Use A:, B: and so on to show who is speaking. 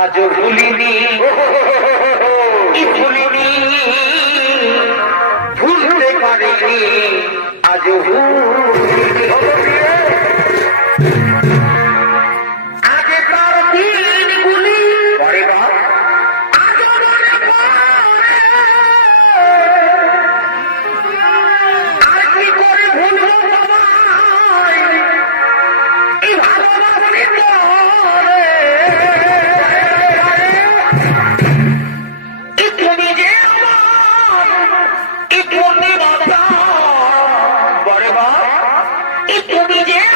A: আজ ভুলিনি। ভুলিনি? ভুলতে পারিনি। আজ ভুল एक मोटी बाबा बड़े बाप एक मोटी जय